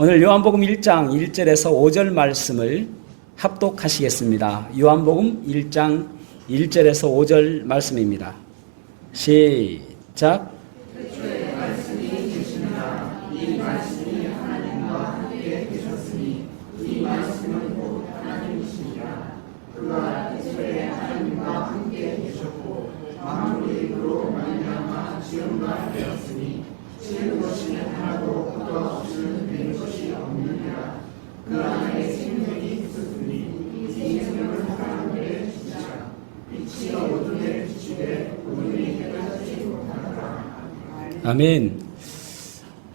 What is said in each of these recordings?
오늘 요한복음 1장 1절에서 5절 말씀을 합독하시겠습니다. 요한복음 1장 1절에서 5절 말씀입니다. 시작. 아멘.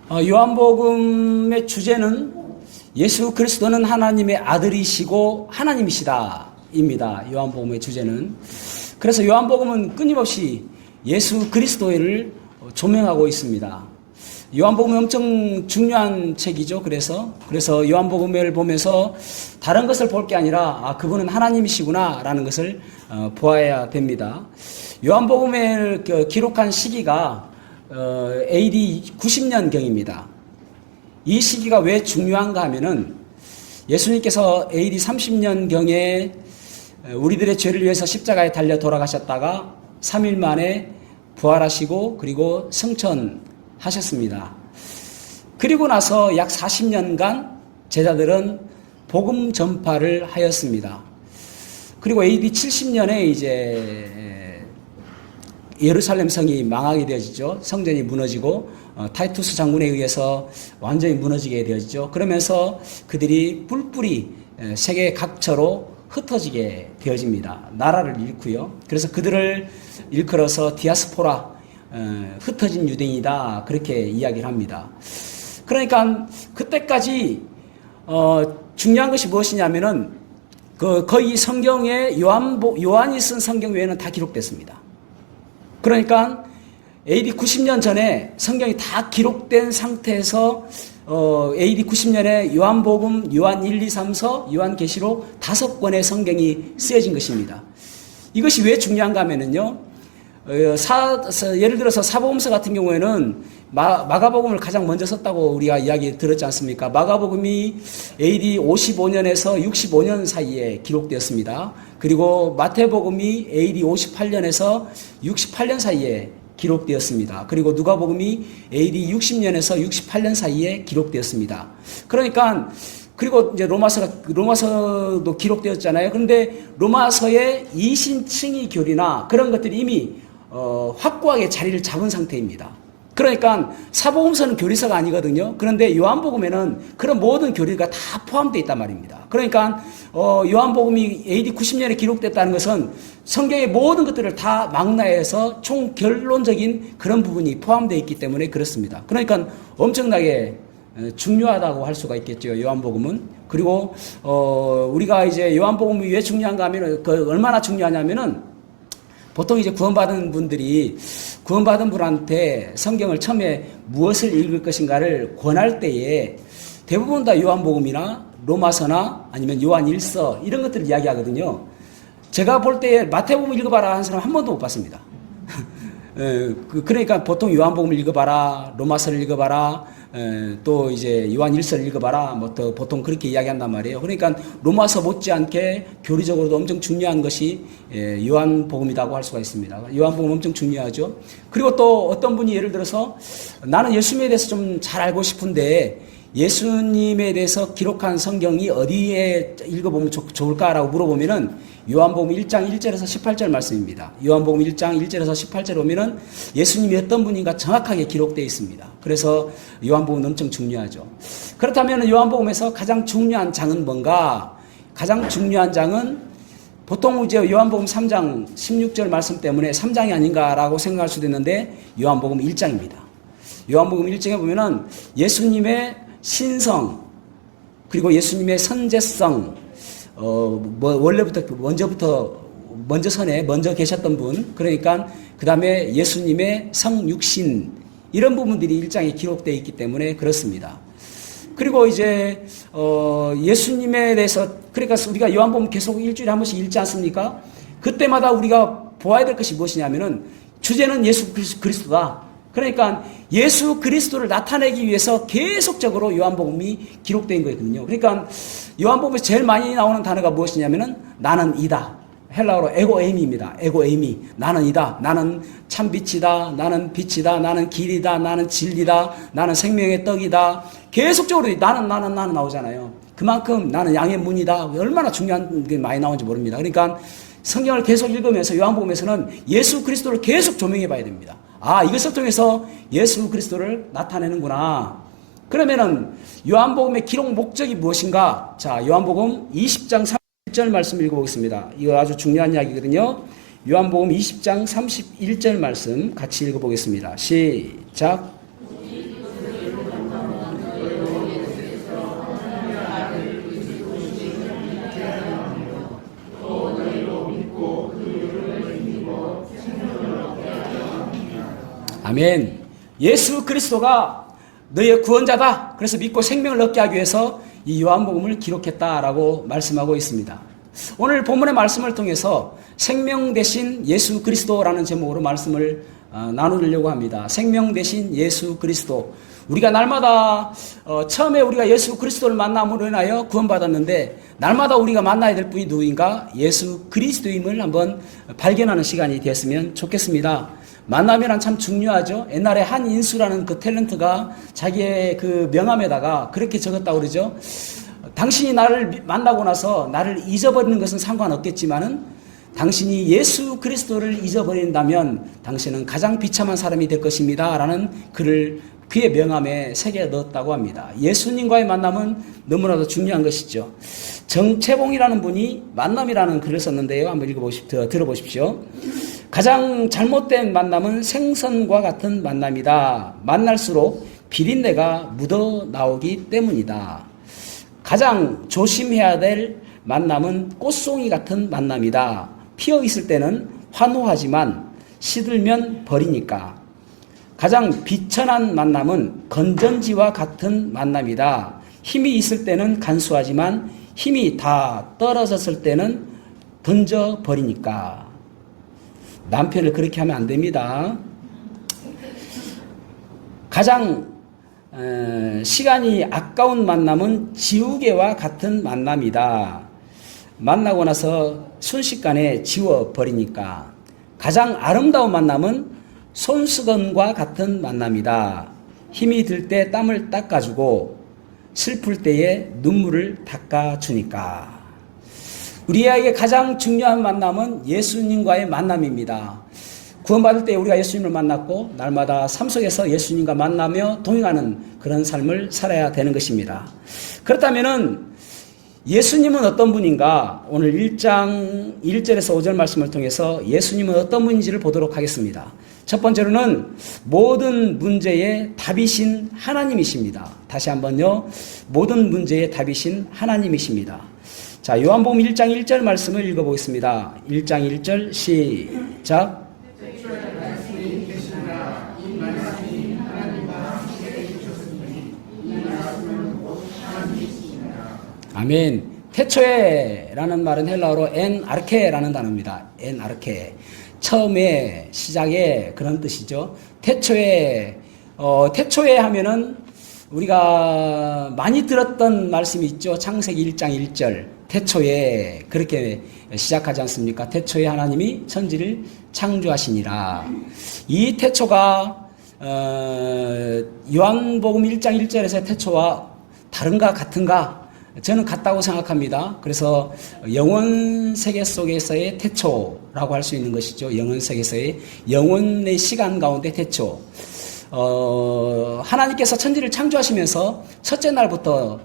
요한복음의 주제는 예수 그리스도는 하나님의 아들이시고 하나님이시다 입니다. 요한복음의 주제는. 그래서 요한복음은 끊임없이 예수 그리스도를 조명하고 있습니다. 요한복음이 엄청 중요한 책이죠. 그래서 요한복음을 보면서 다른 것을 볼 게 아니라 그분은 하나님이시구나 라는 것을 보아야 됩니다. 요한복음을 기록한 시기가 AD 90년경입니다. 이 시기가 왜 중요한가 하면은 예수님께서 AD 30년경에 우리들의 죄를 위해서 십자가에 달려 돌아가셨다가 3일 만에 부활하시고 그리고 승천하셨습니다. 그리고 나서 약 40년간 제자들은 복음 전파를 하였습니다. 그리고 AD 70년에 이제 예루살렘 성이 망하게 되어지죠. 성전이 무너지고 타이투스 장군에 의해서 완전히 무너지게 되어지죠. 그러면서 그들이 뿔뿔이 세계 각처로 흩어지게 되어집니다. 나라를 잃고요. 그래서 그들을 일컬어서 디아스포라, 흩어진 유대인이다 그렇게 이야기를 합니다. 그러니까 그때까지 중요한 것이 무엇이냐면은 거의 성경에 요한이 쓴 성경 외에는 다 기록됐습니다. 그러니까 AD 90년 전에 성경이 다 기록된 상태에서 AD 90년에 요한복음, 요한 1, 2, 3서, 요한계시록 5권의 성경이 쓰여진 것입니다. 이것이 왜 중요한가 하면은요, 예를 들어서 사복음서 같은 경우에는 마가복음을 가장 먼저 썼다고 우리가 이야기 들었지 않습니까? 마가복음이 AD 55년에서 65년 사이에 기록되었습니다. 그리고 마태복음이 AD 58년에서 68년 사이에 기록되었습니다. 그리고 누가복음이 AD 60년에서 68년 사이에 기록되었습니다. 그러니까 그리고 이제 로마서도 기록되었잖아요. 그런데 로마서의 이신칭의 교리나 그런 것들이 이미 확고하게 자리를 잡은 상태입니다. 그러니까 사복음서는 교리서가 아니거든요. 그런데 요한복음에는 그런 모든 교리가 다 포함되어 있단 말입니다. 그러니까 요한복음이 AD 90년에 기록됐다는 것은 성경의 모든 것들을 다 망라해서 총 결론적인 그런 부분이 포함되어 있기 때문에 그렇습니다. 그러니까 엄청나게 중요하다고 할 수가 있겠죠. 요한복음은. 그리고 우리가 이제 요한복음이 왜 중요한가 하면 얼마나 중요하냐면은 보통 이제 구원받은 분한테 성경을 처음에 무엇을 읽을 것인가를 권할 때에 대부분 다 요한복음이나 로마서나 아니면 요한 1서 이런 것들을 이야기하거든요. 제가 볼 때에 마태복음 읽어봐라 하는 사람 한 번도 못 봤습니다. 그러니까 보통 요한복음을 읽어봐라, 로마서를 읽어봐라, 또 이제 요한 1서를 읽어봐라, 또 보통 그렇게 이야기한단 말이에요. 그러니까 로마서 못지않게 교리적으로도 엄청 중요한 것이 요한복음이라고 할 수가 있습니다. 요한복음 엄청 중요하죠. 그리고 또 어떤 분이 예를 들어서 나는 예수님에 대해서 좀 잘 알고 싶은데 예수님에 대해서 기록한 성경이 어디에 읽어보면 좋을까라고 물어보면은 요한복음 1장 1절에서 18절 말씀입니다. 요한복음 1장 1절에서 18절 보면은 예수님이 어떤 분인가 정확하게 기록되어 있습니다. 그래서 요한복음은 엄청 중요하죠. 그렇다면 요한복음에서 가장 중요한 장은 뭔가? 가장 중요한 장은 보통 이제 요한복음 3장 16절 말씀 때문에 3장이 아닌가라고 생각할 수도 있는데 요한복음 1장입니다. 요한복음 1장에 보면은 예수님의 신성 그리고 예수님의 선제성 먼저 계셨던 분, 그러니까 그 다음에 예수님의 성육신 이런 부분들이 1장에 기록되어 있기 때문에 그렇습니다. 그리고 이제 예수님에 대해서 그러니까 우리가 요한복음 계속 일주일에 한 번씩 읽지 않습니까? 그때마다 우리가 보아야 될 것이 무엇이냐면은 주제는 예수 그리스도다. 그러니까 예수 그리스도를 나타내기 위해서 계속적으로 요한복음이 기록된 거거든요. 그러니까 요한복음에서 제일 많이 나오는 단어가 무엇이냐면은 나는 이다. 헬라어로 에고에미입니다. 에고에미. 나는 이다. 나는 참 빛이다. 나는 빛이다. 나는 길이다. 나는 진리다. 나는 생명의 떡이다. 계속적으로 나는 나오잖아요. 그만큼 나는 양의 문이다. 얼마나 중요한 게 많이 나오는지 모릅니다. 그러니까 성경을 계속 읽으면서 요한복음에서는 예수 그리스도를 계속 조명해 봐야 됩니다. 아, 이것을 통해서 예수 그리스도를 나타내는구나. 그러면은 요한복음의 기록 목적이 무엇인가? 자, 요한복음 20장 31절 말씀 읽어보겠습니다. 이거 아주 중요한 이야기거든요. 요한복음 20장 31절 말씀 같이 읽어보겠습니다. 시작. 아멘. 예수 그리스도가 너의 구원자다. 그래서 믿고 생명을 얻게 하기 위해서 이 요한복음을 기록했다라고 말씀하고 있습니다. 오늘 본문의 말씀을 통해서 생명 대신 예수 그리스도라는 제목으로 말씀을 나누려고 합니다. 생명 대신 예수 그리스도. 우리가 날마다 처음에 우리가 예수 그리스도를 만남으로 인하여 구원받았는데 날마다 우리가 만나야 될 분이 누구인가? 예수 그리스도임을 한번 발견하는 시간이 되었으면 좋겠습니다. 만남이란 참 중요하죠. 옛날에 한인수라는 그 탤런트가 자기의 그 명함에다가 그렇게 적었다고 그러죠. 당신이 나를 만나고 나서 나를 잊어버리는 것은 상관없겠지만은 당신이 예수 그리스도를 잊어버린다면 당신은 가장 비참한 사람이 될 것입니다. 라는 글을 그의 명함에 새겨 넣었다고 합니다. 예수님과의 만남은 너무나도 중요한 것이죠. 정채봉이라는 분이 만남이라는 글을 썼는데요. 한번 들어보십시오. 가장 잘못된 만남은 생선과 같은 만남이다. 만날수록 비린내가 묻어 나오기 때문이다. 가장 조심해야 될 만남은 꽃송이 같은 만남이다. 피어 있을 때는 환호하지만 시들면 버리니까. 가장 비천한 만남은 건전지와 같은 만남이다. 힘이 있을 때는 간수하지만 힘이 다 떨어졌을 때는 던져버리니까. 남편을 그렇게 하면 안 됩니다. 가장 시간이 아까운 만남은 지우개와 같은 만남이다. 만나고 나서 순식간에 지워버리니까. 가장 아름다운 만남은 손수건과 같은 만남이다. 힘이 들 때 땀을 닦아주고 슬플 때에 눈물을 닦아주니까. 우리에게 가장 중요한 만남은 예수님과의 만남입니다. 구원받을 때 우리가 예수님을 만났고 날마다 삶 속에서 예수님과 만나며 동행하는 그런 삶을 살아야 되는 것입니다. 그렇다면은 예수님은 어떤 분인가? 오늘 1장 1절에서 5절 말씀을 통해서 예수님은 어떤 분인지를 보도록 하겠습니다. 첫 번째로는 모든 문제의 답이신 하나님이십니다. 다시 한번요. 모든 문제의 답이신 하나님이십니다. 자, 요한복음 1장 1절 말씀을 읽어보겠습니다. 1장 1절 시작. 아멘. 태초에라는 말은 헬라어로 엔 아르케라는 단어입니다. 엔 아르케. 처음에, 시작에 그런 뜻이죠. 태초에 하면은 우리가 많이 들었던 말씀이 있죠. 창세기 1장 1절. 태초에 그렇게 시작하지 않습니까? 태초에 하나님이 천지를 창조하시니라. 이 태초가 요한복음 1장 1절에서 태초와 다른가 같은가? 저는 같다고 생각합니다. 그래서 영원 세계 속에서의 태초라고 할 수 있는 것이죠. 영원 세계에서의 영원의 시간 가운데 태초. 하나님께서 천지를 창조하시면서 첫째 날부터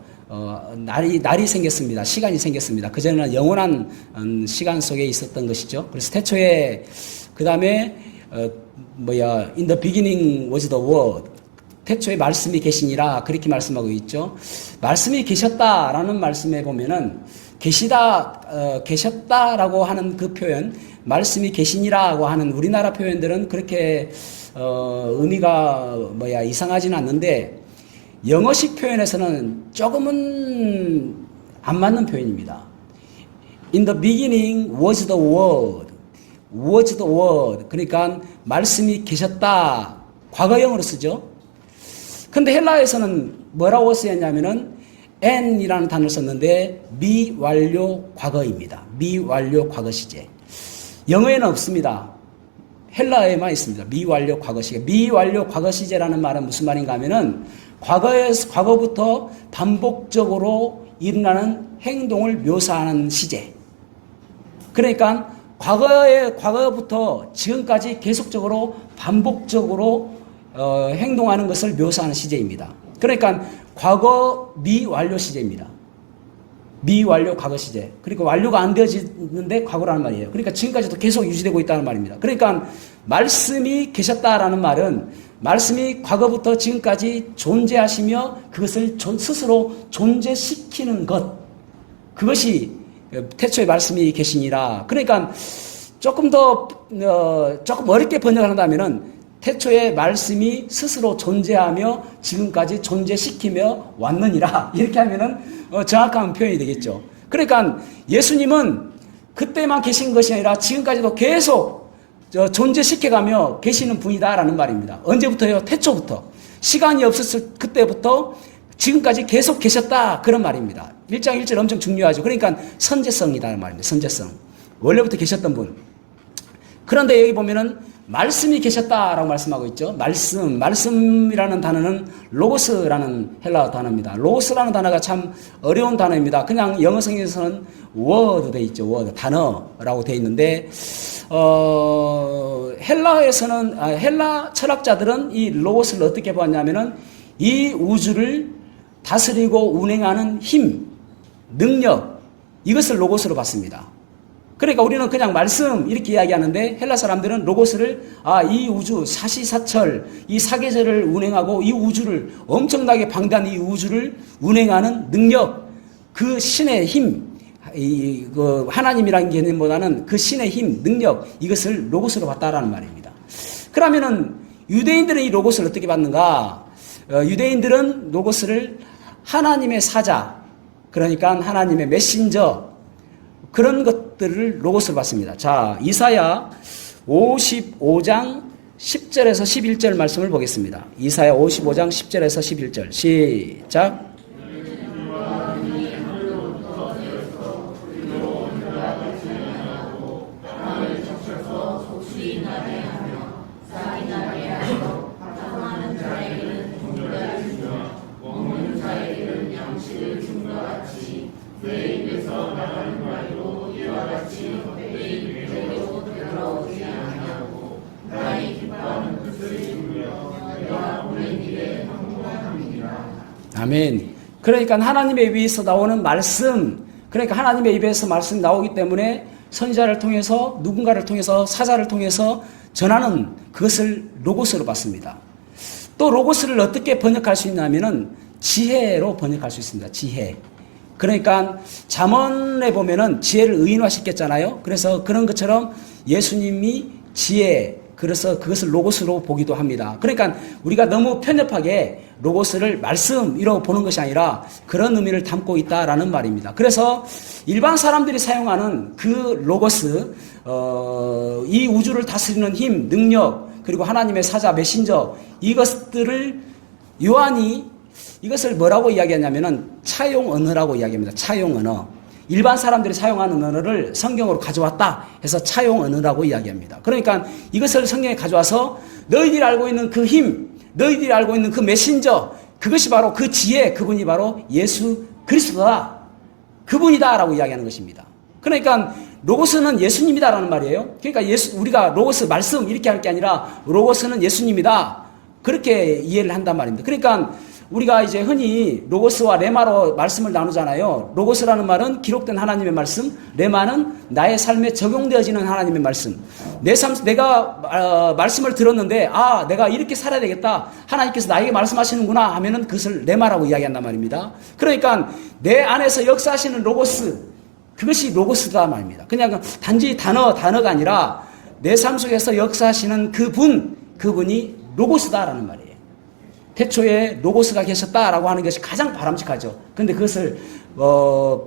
날이 생겼습니다. 시간이 생겼습니다. 그전에는 영원한 시간 속에 있었던 것이죠. 그래서 태초에 그 다음에 in the beginning was the word. 태초에 말씀이 계시니라 그렇게 말씀하고 있죠. 말씀이 계셨다라는 말씀에 보면은 계셨다라고 하는 그 표현, 말씀이 계시니라고 하는 우리나라 표현들은 그렇게 의미가 이상하지는 않는데 영어식 표현에서는 조금은 안 맞는 표현입니다. In the beginning was the word. was the word. 그러니까 말씀이 계셨다. 과거형으로 쓰죠. 근데 헬라에서는 뭐라고 쓰였냐면은 n이라는 단어를 썼는데 미완료 과거입니다. 미완료 과거 시제. 영어에는 없습니다. 헬라에만 있습니다. 미완료 과거 시제. 미완료 과거 시제라는 말은 무슨 말인가 하면은 과거부터 반복적으로 일어나는 행동을 묘사하는 시제. 그러니까 과거부터 지금까지 계속적으로 반복적으로 행동하는 것을 묘사하는 시제입니다. 그러니까 과거 미완료 시제입니다. 미완료 과거 시제. 그러니까 완료가 안 되어지는데 과거라는 말이에요. 그러니까 지금까지도 계속 유지되고 있다는 말입니다. 그러니까 말씀이 계셨다라는 말은 말씀이 과거부터 지금까지 존재하시며 그것을 스스로 존재시키는 것. 그것이 태초에 말씀이 계시니라. 그러니까 조금 어렵게 번역한다면은 태초에 말씀이 스스로 존재하며 지금까지 존재시키며 왔느니라. 이렇게 하면은 정확한 표현이 되겠죠. 그러니까 예수님은 그때만 계신 것이 아니라 지금까지도 계속 존재시켜가며 계시는 분이다라는 말입니다. 언제부터요? 태초부터. 시간이 없었을 그때부터 지금까지 계속 계셨다. 그런 말입니다. 1장 1절 엄청 중요하죠. 그러니까 선제성이라는 말입니다. 선제성. 원래부터 계셨던 분. 그런데 여기 보면은 말씀이 계셨다라고 말씀하고 있죠. 말씀이라는 단어는 로고스라는 헬라어 단어입니다. 로고스라는 단어가 참 어려운 단어입니다. 그냥 영어 성경에서는 word 돼 있죠. word, 단어라고 돼 있는데 헬라에서는 헬라 철학자들은 이 로고스를 어떻게 보았냐면은 이 우주를 다스리고 운행하는 힘, 능력, 이것을 로고스로 봤습니다. 그러니까 우리는 그냥 말씀 이렇게 이야기하는데 헬라 사람들은 로고스를 이 우주 사시사철 이 사계절을 운행하고 이 우주를 엄청나게 방대한 이 우주를 운행하는 능력, 그 신의 힘, 그 하나님이라는 개념보다는 그 신의 힘, 능력, 이것을 로고스로 봤다라는 말입니다. 그러면은 유대인들은 이 로고스를 어떻게 봤는가? 유대인들은 로고스를 하나님의 사자, 그러니까 하나님의 메신저, 그런 것들을 로고스로 봤습니다. 자, 이사야 55장 10절에서 11절 말씀을 보겠습니다. 이사야 55장 10절에서 11절 시작. 아멘. 그러니까 하나님의 입에서 나오는 말씀, 그러니까 하나님의 입에서 말씀이 나오기 때문에 선지자를 통해서 누군가를 통해서 사자를 통해서 전하는 그것을 로고스로 봤습니다. 또 로고스를 어떻게 번역할 수 있냐면은 지혜로 번역할 수 있습니다. 지혜. 그러니까 잠언에 보면은 지혜를 의인화시켰잖아요. 그래서 그런 것처럼 예수님이 지혜, 그래서 그것을 로고스로 보기도 합니다. 그러니까 우리가 너무 편협하게 로고스를 말씀이라고 보는 것이 아니라 그런 의미를 담고 있다라는 말입니다. 그래서 일반 사람들이 사용하는 그 로고스, 이 우주를 다스리는 힘, 능력, 그리고 하나님의 사자, 메신저, 이것들을 요한이 이것을 뭐라고 이야기하냐면은 차용 언어라고 이야기합니다. 차용 언어. 일반 사람들이 사용하는 언어를 성경으로 가져왔다 해서 차용 언어라고 이야기합니다. 그러니까 이것을 성경에 가져와서 너희들이 알고 있는 그 힘, 너희들이 알고 있는 그 메신저, 그것이 바로 그 지혜, 그분이 바로 예수 그리스도다. 그분이다라고 이야기하는 것입니다. 그러니까 로고스는 예수님이다라는 말이에요. 그러니까 우리가 로고스 말씀 이렇게 할 게 아니라 로고스는 예수님이다. 그렇게 이해를 한단 말입니다. 그러니까 우리가 이제 흔히 로고스와 레마로 말씀을 나누잖아요. 로고스라는 말은 기록된 하나님의 말씀, 레마는 나의 삶에 적용되어지는 하나님의 말씀. 내가 말씀을 들었는데 내가 이렇게 살아야 되겠다. 하나님께서 나에게 말씀하시는구나 하면은 그것을 레마라고 이야기한단 말입니다. 그러니까 내 안에서 역사하시는 로고스, 그것이 로고스다 말입니다. 그냥 단지 단어가 아니라 내 삶 속에서 역사하시는 그분이 로고스다라는 말이에요. 태초에 로고스가 계셨다라고 하는 것이 가장 바람직하죠. 그런데 그것을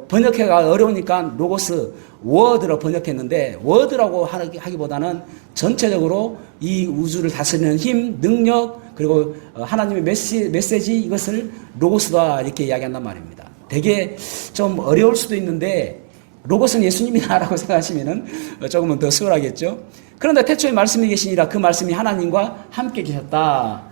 번역해가 어려우니까 로고스 워드로 번역했는데, 워드라고 하기보다는 전체적으로 이 우주를 다스리는 힘, 능력, 그리고 하나님의 메시지, 이것을 로고스다 이렇게 이야기한단 말입니다. 되게 좀 어려울 수도 있는데 로고스는 예수님이다라고 생각하시면은 조금은 더 수월하겠죠. 그런데 태초에 말씀이 계시니라 그 말씀이 하나님과 함께 계셨다.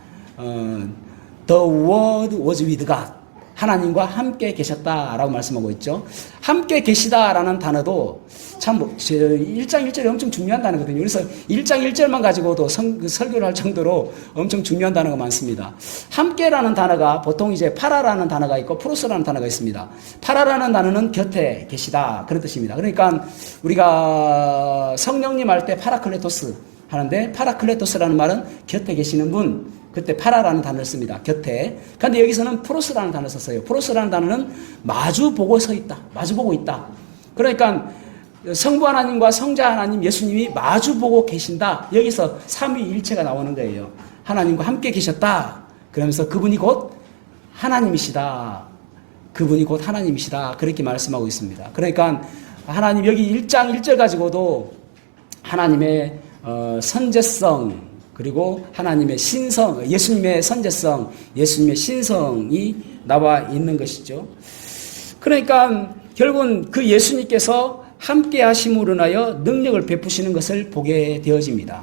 The Word was with God. 하나님과 함께 계셨다라고 말씀하고 있죠. 함께 계시다라는 단어도 참 1장 1절이 엄청 중요한 단어거든요. 그래서 1장 1절만 가지고도 설교를 할 정도로 엄청 중요한 단어가 많습니다. 함께라는 단어가 보통 이제 파라라는 단어가 있고 프로스라는 단어가 있습니다. 파라라는 단어는 곁에 계시다, 그런 뜻입니다. 그러니까 우리가 성령님 할 때 파라클레토스 하는데, 파라클레토스라는 말은 곁에 계시는 분, 그때 파라라는 단어를 씁니다. 곁에. 그런데 여기서는 프로스라는 단어를 썼어요. 프로스라는 단어는 마주 보고 서 있다, 마주 보고 있다. 그러니까 성부 하나님과 성자 하나님 예수님이 마주 보고 계신다. 여기서 삼위일체가 나오는 거예요. 하나님과 함께 계셨다. 그러면서 그분이 곧 하나님이시다. 그분이 곧 하나님이시다. 그렇게 말씀하고 있습니다. 그러니까 하나님 여기 1장 1절 가지고도 하나님의 선제성, 그리고 하나님의 신성, 예수님의 선제성, 예수님의 신성이 나와 있는 것이죠. 그러니까 결국은 그 예수님께서 함께 하심으로 인하여 능력을 베푸시는 것을 보게 되어집니다.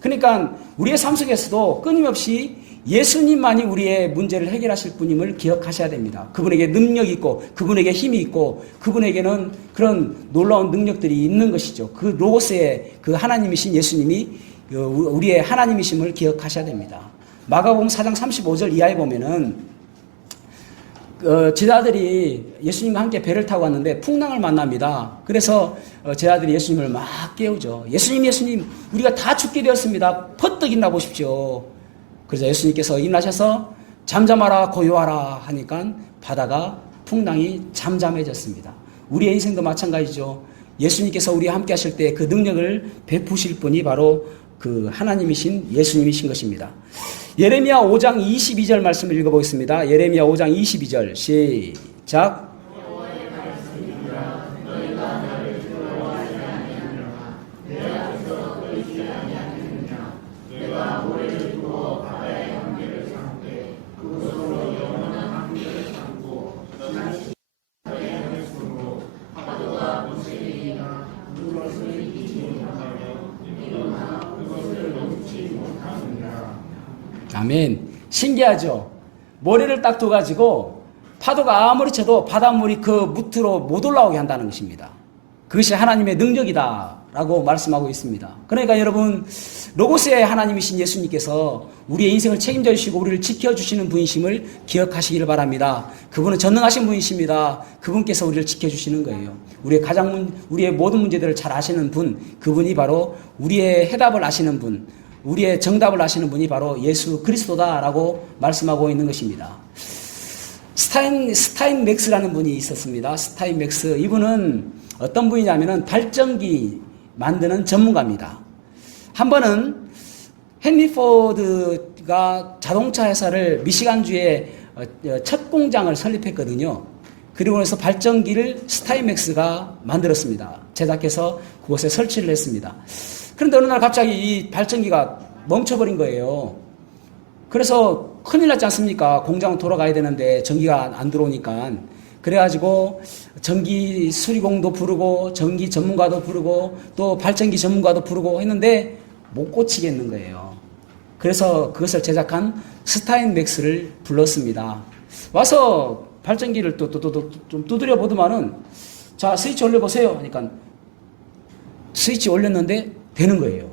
그러니까 우리의 삶 속에서도 끊임없이 예수님만이 우리의 문제를 해결하실 분임을 기억하셔야 됩니다. 그분에게 능력이 있고, 그분에게 힘이 있고, 그분에게는 그런 놀라운 능력들이 있는 것이죠. 그 로고스의 그 하나님이신 예수님이 우리의 하나님이심을 기억하셔야 됩니다. 마가복음 4장 35절 이하에 보면은 제자들이 예수님과 함께 배를 타고 왔는데 풍랑을 만납니다. 그래서 제자들이 예수님을 막 깨우죠. 예수님, 우리가 다 죽게 되었습니다. 퍼뜩 일어나 보십시오. 그래서 예수님께서 일어나셔서 잠잠하라, 고요하라 하니까 바다가, 풍랑이 잠잠해졌습니다. 우리의 인생도 마찬가지죠. 예수님께서 우리와 함께 하실 때 그 능력을 베푸실 분이 바로 그 하나님이신 예수님이신 것입니다. 예레미야 5장 22절 말씀을 읽어보겠습니다. 예레미야 5장 22절 시작. 아멘. 신기하죠? 모래를 딱 둬가지고 파도가 아무리 쳐도 바닷물이 그 무트로 못 올라오게 한다는 것입니다. 그것이 하나님의 능력이다 라고 말씀하고 있습니다. 그러니까 여러분, 로고스의 하나님이신 예수님께서 우리의 인생을 책임져 주시고 우리를 지켜주시는 분이심을 기억하시기를 바랍니다. 그분은 전능하신 분이십니다. 그분께서 우리를 지켜주시는 거예요. 우리의 모든 문제들을 잘 아시는 분, 그분이 바로 우리의 해답을 아시는 분, 우리의 정답을 아시는 분이 바로 예수 그리스도다라고 말씀하고 있는 것입니다. 스타인맥스라는 분이 있었습니다. 스타인맥스. 이분은 어떤 분이냐면은 발전기 만드는 전문가입니다. 한 번은 헨리 포드가 자동차 회사를 미시간주에 첫 공장을 설립했거든요. 그리고 나서 발전기를 스타인맥스가 만들었습니다. 제작해서 그곳에 설치를 했습니다. 그런데 어느 날 갑자기 이 발전기가 멈춰버린 거예요. 그래서 큰일 났지 않습니까? 공장은 돌아가야 되는데 전기가 안 들어오니까. 그래가지고 전기 수리공도 부르고 전기 전문가도 부르고 또 발전기 전문가도 부르고 했는데 못 고치겠는 거예요. 그래서 그것을 제작한 스타인맥스를 불렀습니다. 와서 발전기를 좀 두드려 보더만은, 자, 스위치 올려보세요 하니까 스위치 올렸는데 되는 거예요.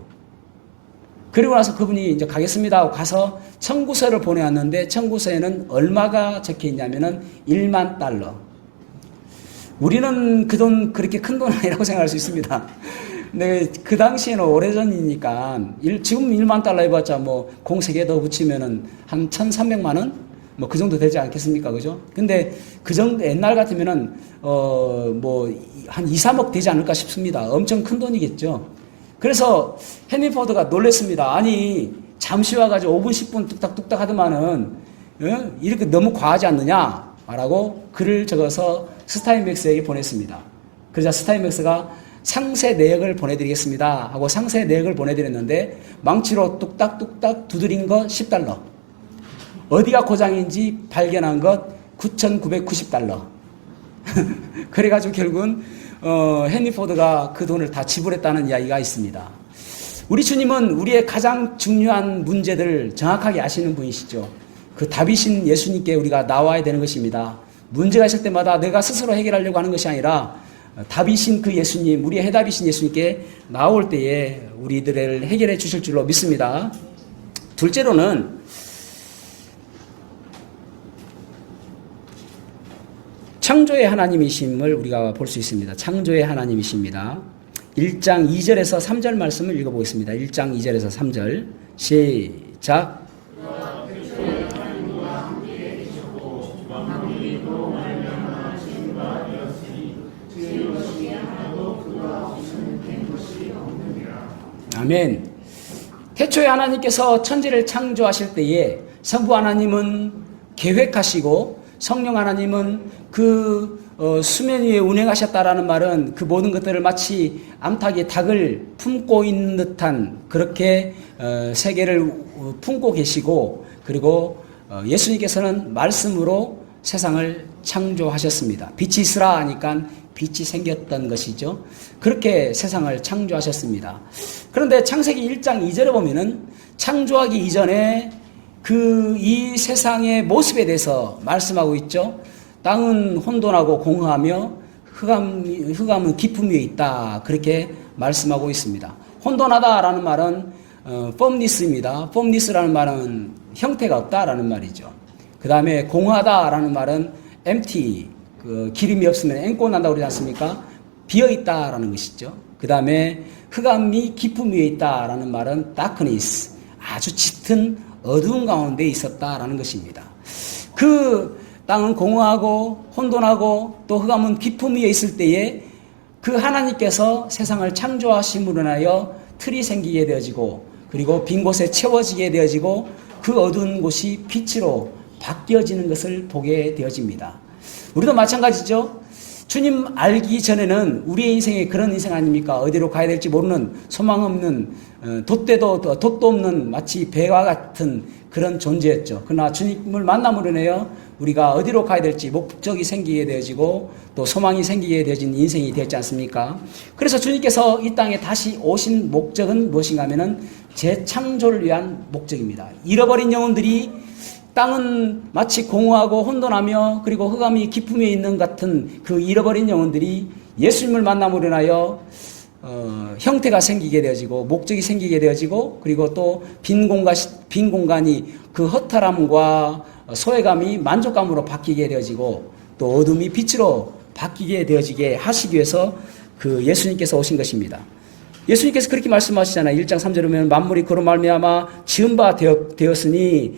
그리고 나서 그분이 이제 가겠습니다 하고 가서 청구서를 보내왔는데, 청구서에는 얼마가 적혀 있냐면은 1만 달러. 우리는 그 돈 그렇게 큰 돈 아니라고 생각할 수 있습니다. 근데 그 당시에는 오래전이니까 지금 1만 달러 해봤자 뭐 공 3개 더 붙이면은 한 1,300만 원? 뭐 그 정도 되지 않겠습니까? 그죠? 근데 그 정도 옛날 같으면은 뭐 한 2, 3억 되지 않을까 싶습니다. 엄청 큰 돈이겠죠. 그래서 헨리 포드가 놀랬습니다. 아니, 잠시 와가지고 5분, 10분 뚝딱뚝딱 하더만은 이렇게 너무 과하지 않느냐? 라고 글을 적어서 스타인백스에게 보냈습니다. 그러자 스타인백스가 상세 내역을 보내드리겠습니다 하고 상세 내역을 보내드렸는데 망치로 뚝딱뚝딱 두드린 것 $10. 어디가 고장인지 발견한 것 $9,990. 그래가지고 결국은 헨리 포드가 그 돈을 다 지불했다는 이야기가 있습니다. 우리 주님은 우리의 가장 중요한 문제들을 정확하게 아시는 분이시죠. 그 답이신 예수님께 우리가 나와야 되는 것입니다. 문제가 있을 때마다 내가 스스로 해결하려고 하는 것이 아니라 답이신 그 예수님, 우리의 해답이신 예수님께 나올 때에 우리들을 해결해 주실 줄로 믿습니다. 둘째로는 창조의 하나님이심을 우리가 볼 수 있습니다. 창조의 하나님이십니다. 1장 2절에서 3절 말씀을 읽어보겠습니다. 1장 2절에서 3절 시작. 아멘. 태초에 하나님께서 천지를 창조하실 때에 성부 하나님은 계획하시고 성령 하나님은 그 수면 위에 운행하셨다라는 말은 그 모든 것들을 마치 암탉이 닭을 품고 있는 듯한 그렇게 세계를 품고 계시고 그리고 예수님께서는 말씀으로 세상을 창조하셨습니다. 빛이 있으라 하니까 빛이 생겼던 것이죠. 그렇게 세상을 창조하셨습니다. 그런데 창세기 1장 2절에 보면은 창조하기 이전에 이 세상의 모습에 대해서 말씀하고 있죠. 땅은 혼돈하고 공허하며 흑암은 깊음 위에 있다. 그렇게 말씀하고 있습니다. 혼돈하다라는 말은 formless입니다. formless라는 말은 형태가 없다라는 말이죠. 그 다음에 공허하다라는 말은 empty, 기름이 없으면 앵꼬 난다고 그러지 않습니까? 비어있다라는 것이죠. 그 다음에 흑암이 깊음 위에 있다라는 말은 darkness, 아주 짙은 어두운 가운데 있었다라는 것입니다. 그 땅은 공허하고 혼돈하고 또 흑암은 깊음 위에 있을 때에 그 하나님께서 세상을 창조하심으로 인하여 틀이 생기게 되어지고 그리고 빈 곳에 채워지게 되어지고 그 어두운 곳이 빛으로 바뀌어지는 것을 보게 되어집니다. 우리도 마찬가지죠. 주님 알기 전에는 우리의 인생이 그런 인생 아닙니까? 어디로 가야 될지 모르는 소망 없는 돛도 없는 마치 배와 같은 그런 존재였죠. 그러나 주님을 만남으로 인하여 우리가 어디로 가야 될지 목적이 생기게 되어지고 또 소망이 생기게 되어진 인생이 되었지 않습니까? 그래서 주님께서 이 땅에 다시 오신 목적은 무엇인가 하면은 재창조를 위한 목적입니다. 잃어버린 영혼들이 땅은 마치 공허하고 혼돈하며 그리고 흑암이 깊음에 있는 같은 그 잃어버린 영혼들이 예수님을 만남으로 인하여 형태가 생기게 되어지고 목적이 생기게 되어지고 그리고 또 빈 공간이 그 허탈함과 소외감이 만족감으로 바뀌게 되어지고 또 어둠이 빛으로 바뀌게 되어지게 하시기 위해서 그 예수님께서 오신 것입니다. 예수님께서 그렇게 말씀하시잖아요. 1장 3절에 보면 만물이 그로 말미암아 지은 바 되었으니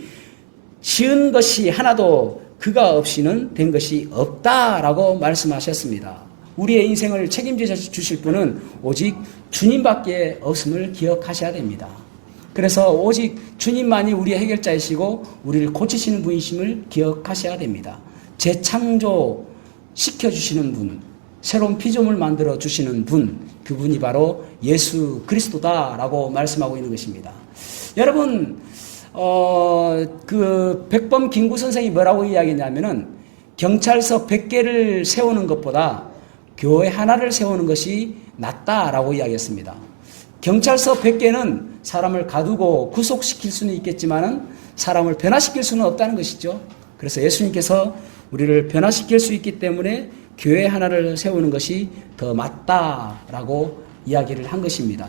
지은 것이 하나도 그가 없이는 된 것이 없다라고 말씀하셨습니다. 우리의 인생을 책임져 주실 분은 오직 주님밖에 없음을 기억하셔야 됩니다. 그래서 오직 주님만이 우리의 해결자이시고 우리를 고치시는 분이심을 기억하셔야 됩니다. 재창조 시켜주시는 분, 새로운 피조물 만들어 주시는 분, 그분이 바로 예수 그리스도다라고 말씀하고 있는 것입니다. 여러분, 그 백범 김구 선생이 뭐라고 이야기했냐면은 경찰서 100개를 세우는 것보다 교회 하나를 세우는 것이 낫다라고 이야기했습니다. 경찰서 100개는 사람을 가두고 구속시킬 수는 있겠지만은 사람을 변화시킬 수는 없다는 것이죠. 그래서 예수님께서 우리를 변화시킬 수 있기 때문에 교회 하나를 세우는 것이 더 맞다라고 이야기를 한 것입니다.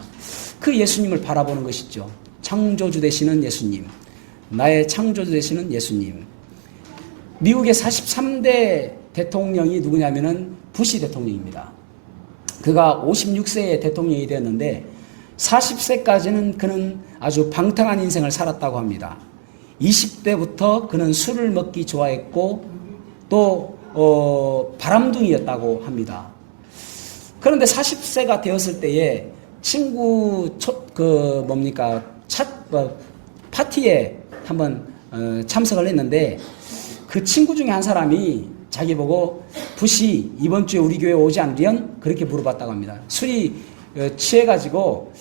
그 예수님을 바라보는 것이죠. 창조주 되시는 예수님, 나의 창조주 되시는 예수님. 미국의 43대 대통령이 누구냐면은 부시 대통령입니다. 그가 56세에 대통령이 되었는데 40세까지는 그는 아주 방탕한 인생을 살았다고 합니다. 20대부터 그는 술을 먹기 좋아했고 또 바람둥이였다고 합니다. 그런데 40세가 되었을 때에 친구 파티에 한번 참석을 했는데 그 친구 중에 한 사람이 자기 보고 부시 이번 주에 우리 교회 오지 않으련? 그렇게 물어봤다고 합니다. 술이 취해가지고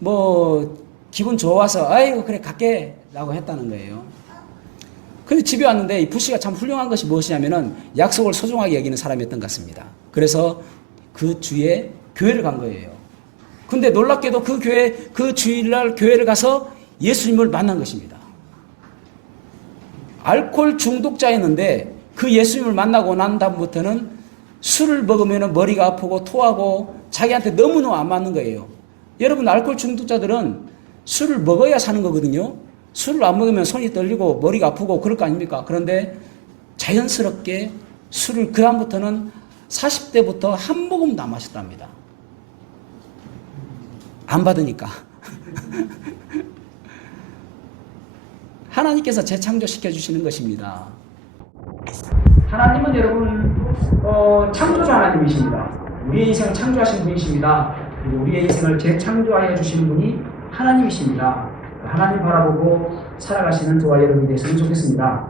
뭐 기분 좋아서 아이고 그래 갈게 라고 했다는 거예요. 근데 집에 왔는데 이 부시가 참 훌륭한 것이 무엇이냐면은 약속을 소중하게 여기는 사람이었던 것 같습니다. 그래서 그 주에 교회를 간 거예요. 근데 놀랍게도 그 주일날 교회를 가서 예수님을 만난 것입니다. 알코올 중독자였는데 그 예수님을 만나고 난 다음부터는 술을 먹으면 머리가 아프고 토하고 자기한테 너무너무 안 맞는 거예요. 여러분, 알코올 중독자들은 술을 먹어야 사는 거거든요. 술을 안 먹으면 손이 떨리고 머리가 아프고 그럴 거 아닙니까? 그런데 자연스럽게 술을 그 다음부터는 40대부터 한 모금도 안 마셨답니다. 안 받으니까. 하나님께서 재창조시켜 주시는 것입니다. 하나님은 여러분 창조주 하나님이십니다. 우리의 인생을 창조하신 분이십니다. 그리고 우리의 인생을 재창조하여 주시는 분이 하나님이십니다. 하나님 바라보고 살아가시는 저와 여러분이 되었으면 좋겠습니다.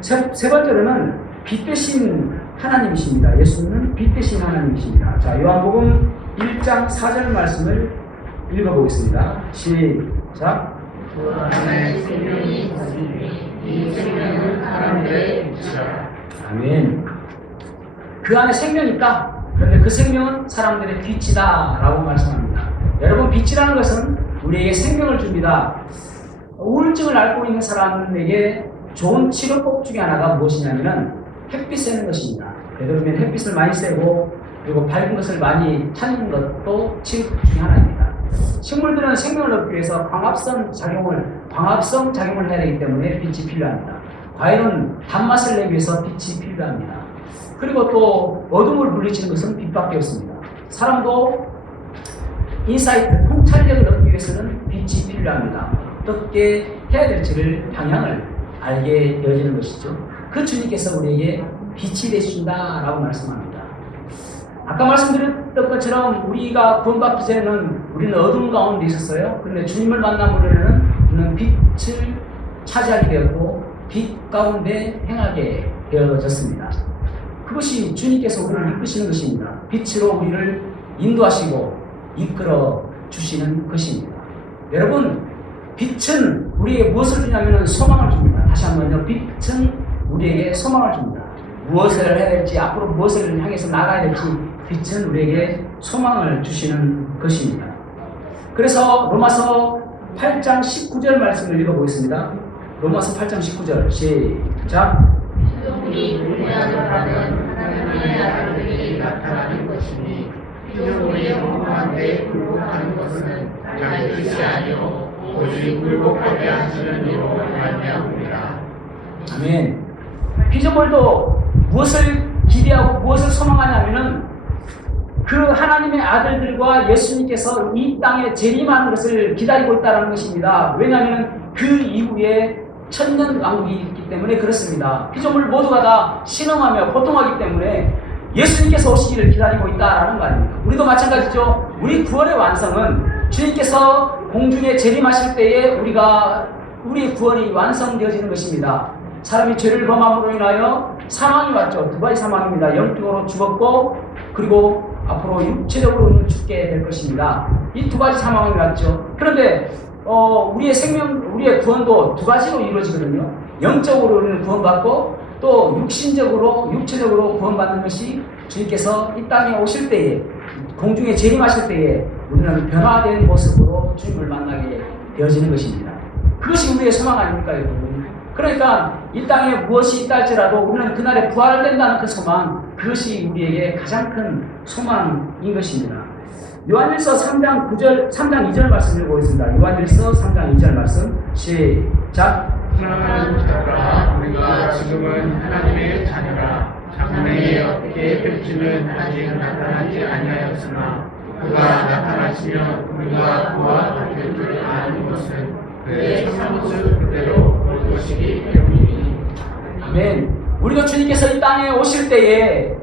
세 번째로는 빛 대신 하나님이십니다. 예수님은 빛 대신 하나님이십니다. 자, 요한복음 1장 4절 말씀을 읽어보겠습니다. 시작. 그 안에 생명이 있으니 이 생명은 사람들의 빛이라. 아멘. 그 안에 생명이 있다. 그런데 그 생명은 사람들의 빛이다 라고 말씀합니다. 여러분, 빛이라는 것은 우리에게 생명을 줍니다. 우울증을 앓고 있는 사람에게 좋은 치료법 중에 하나가 무엇이냐면 햇빛 쐬는 것입니다. 되도록이면 햇빛을 많이 쐬고 그리고 밝은 것을 많이 찾는 것도 치료법 중에 하나입니다. 식물들은 생명을 얻기 위해서 광합성 작용을 해야 되기 때문에 빛이 필요합니다. 과일은 단맛을 내기 위해서 빛이 필요합니다. 그리고 또 어둠을 물리치는 것은 빛밖에 없습니다. 사람도 인사이트, 통찰력을 얻기 위해서는 빛이 필요합니다. 어떻게 해야 될지를 방향을 알게 되어지는 것이죠. 그 주님께서 우리에게 빛이 되신다라고 말씀합니다. 아까 말씀드렸던 것처럼 우리가 구원받기 전에는 우리는 어둠 가운데 있었어요. 그런데 주님을 만남으로는 우리는 빛을 차지하게 되었고 빛 가운데 행하게 되어졌습니다. 그것이 주님께서 우리를 이끄시는 것입니다. 빛으로 우리를 인도하시고 이끌어 주시는 것입니다. 여러분, 빛은 우리에게 무엇을 주냐면 소망을 줍니다. 다시 한번요. 빛은 우리에게 소망을 줍니다. 무엇을 해야 될지, 앞으로 무엇을 향해서 나가야 될지 빛은 우리에게 소망을 주시는 것입니다. 그래서 로마서 8장 19절 말씀을 읽어보겠습니다. 로마서 8장 19절 시작. 피조물이 불리하더라면 하나님의 아들들이 나타나는 것이니 피조물이 허무한데 굴복하는 것은 자기 뜻이 아니요 오직 굴복하게 하시는 이로 말미암으리라. 아멘. 피조물도 무엇을 기대하고 무엇을 소망하냐면은 그 하나님의 아들들과 예수님께서 이 땅에 재림하는 것을 기다리고 있다는 것입니다. 왜냐하면 그 이후에 천년 왕국이 있기 때문에 그렇습니다. 피조물 모두가 다 신음하며 고통하기 때문에 예수님께서 오시기를 기다리고 있다라는 거 아닙니까? 우리도 마찬가지죠. 우리 구원의 완성은 주님께서 공중에 재림하실 때에 우리의 구원이 완성되어지는 것입니다. 사람이 죄를 범함으로 인하여 사망이 왔죠. 두 가지 사망입니다. 영적으로 죽었고 그리고 앞으로 육체적으로는 죽게 될 것입니다. 이 두 가지 사망이 왔죠. 그런데 우리의 생명, 우리의 구원도 두 가지로 이루어지거든요. 영적으로 우리는 구원받고 또 육체적으로 구원받는 것이 주님께서 이 땅에 오실 때에 공중에 재림하실 때에 우리는 변화된 모습으로 주님을 만나게 되어지는 것입니다. 그것이 우리의 소망 아닙니까, 여러분? 그러니까 이 땅에 무엇이 있다 할지라도 우리는 그날에 부활된다는 그 소망, 그것이 우리에게 가장 큰 소망인 것입니다. 요한일서 3장 2절 말씀 읽어보겠습니다. 요한일서 3장 2절 말씀 시작. 사랑하는 자들아, 우리가 지금은 하나님의 자녀라. 장래에 어떻게 될지는 아직 나타나지 아니하였으나 그가 나타나시면 우리가 그와 같을 줄 아는 것은 그의 참모습 그대로 볼 것이기 때문이니. 아멘. 우리가 주님께서 이 땅에 오실 때에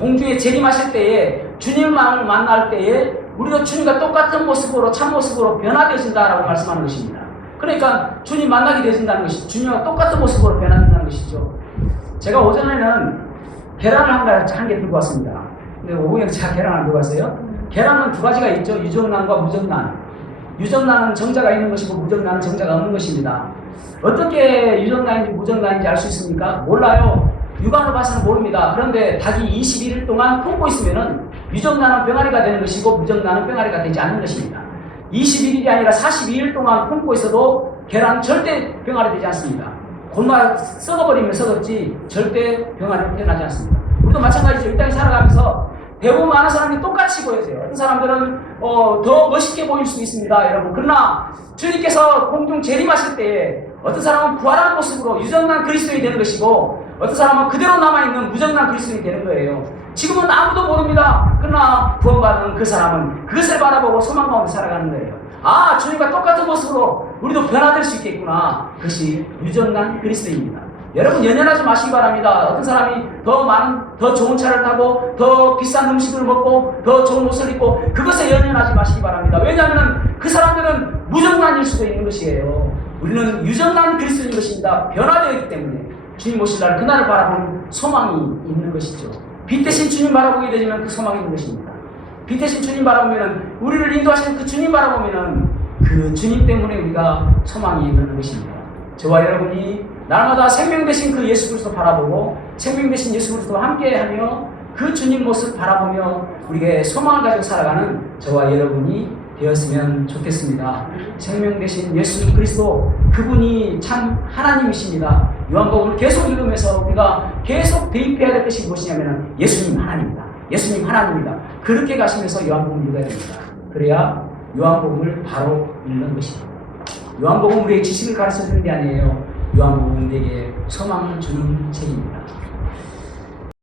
공중에 재림하실 때에 주님만을 만날 때에 우리도 주님과 똑같은 모습으로 참모습으로 변화되어진다라고 말씀하는 것입니다. 그러니까 주님 만나게 되어진다는 것이죠. 주님과 똑같은 모습으로 변화된다는 것이죠. 제가 오전에는 계란을 한 개 들고 왔습니다. 근데 오후에 제가 계란을 들고 왔어요. 계란은 두 가지가 있죠. 유정란과 무정란. 유정란은 정자가 있는 것이고 무정란은 정자가 없는 것입니다. 어떻게 유정란인지 무정란인지 알 수 있습니까? 몰라요. 육안으로 봐서는 모릅니다. 그런데 닭이 21일 동안 품고 있으면은 유정란은 병아리가 되는 것이고 무정란은 병아리가 되지 않는 것입니다. 21일이 아니라 42일 동안 품고 있어도 계란은 절대 병아리 되지 않습니다. 곤마 썩어버리면 썩었지 절대 병아리는 태어나지 않습니다. 우리도 마찬가지죠. 이 땅에 살아가면서 대부분 많은 사람이 똑같이 보여져요. 어떤 사람들은 더 멋있게 보일 수 있습니다, 여러분. 그러나 주님께서 공중 재림하실 때에 어떤 사람은 부활한 모습으로 유정란 그리스도인이 되는 것이고 어떤 사람은 그대로 남아있는 무정란 그리스도인이 되는 거예요. 지금은 아무도 모릅니다. 그러나 구원받은 그 사람은 그것을 바라보고 소망 가운데 살아가는 거예요. 아, 주님과 똑같은 모습으로 우리도 변화될 수 있겠구나. 그것이 유정란 그리스도입니다. 여러분 연연하지 마시기 바랍니다. 어떤 사람이 더 좋은 차를 타고 더 비싼 음식을 먹고 더 좋은 옷을 입고 그것에 연연하지 마시기 바랍니다. 왜냐하면 그 사람들은 무정란일 수도 있는 것이에요. 우리는 유정란 그리스도인 것입니다. 변화되어 있기 때문에 주님 오실 날 그날을 바라보는 소망이 있는 것이죠. 빛 대신 주님 바라보게 되면 그 소망이 있는 것입니다. 빛 대신 주님 바라보면 우리를 인도하시는 그 주님 바라보면 그 주님 때문에 우리가 소망이 있는 것입니다. 저와 여러분이 날마다 생명 되신 그 예수 그리스도 바라보고 생명 되신 예수 그리스도와 함께하며 그 주님 모습 바라보며 우리에게 소망을 가지고 살아가는 저와 여러분이 되었으면 좋겠습니다. 생명 되신 예수 그리스도 그분이 참 하나님이십니다. 요한복음을 계속 읽으면서 우리가 계속 대입해야 될 것이 무엇이냐면 예수님 하나님입니다. 예수님 하나님입니다. 그렇게 가시면서 요한복음을 읽어야 됩니다. 그래야 요한복음을 바로 읽는 것입니다. 요한복음은 우리의 지식을 가르쳐주는 게 아니에요. 요한복음은 우리에게 소망을 주는 책입니다.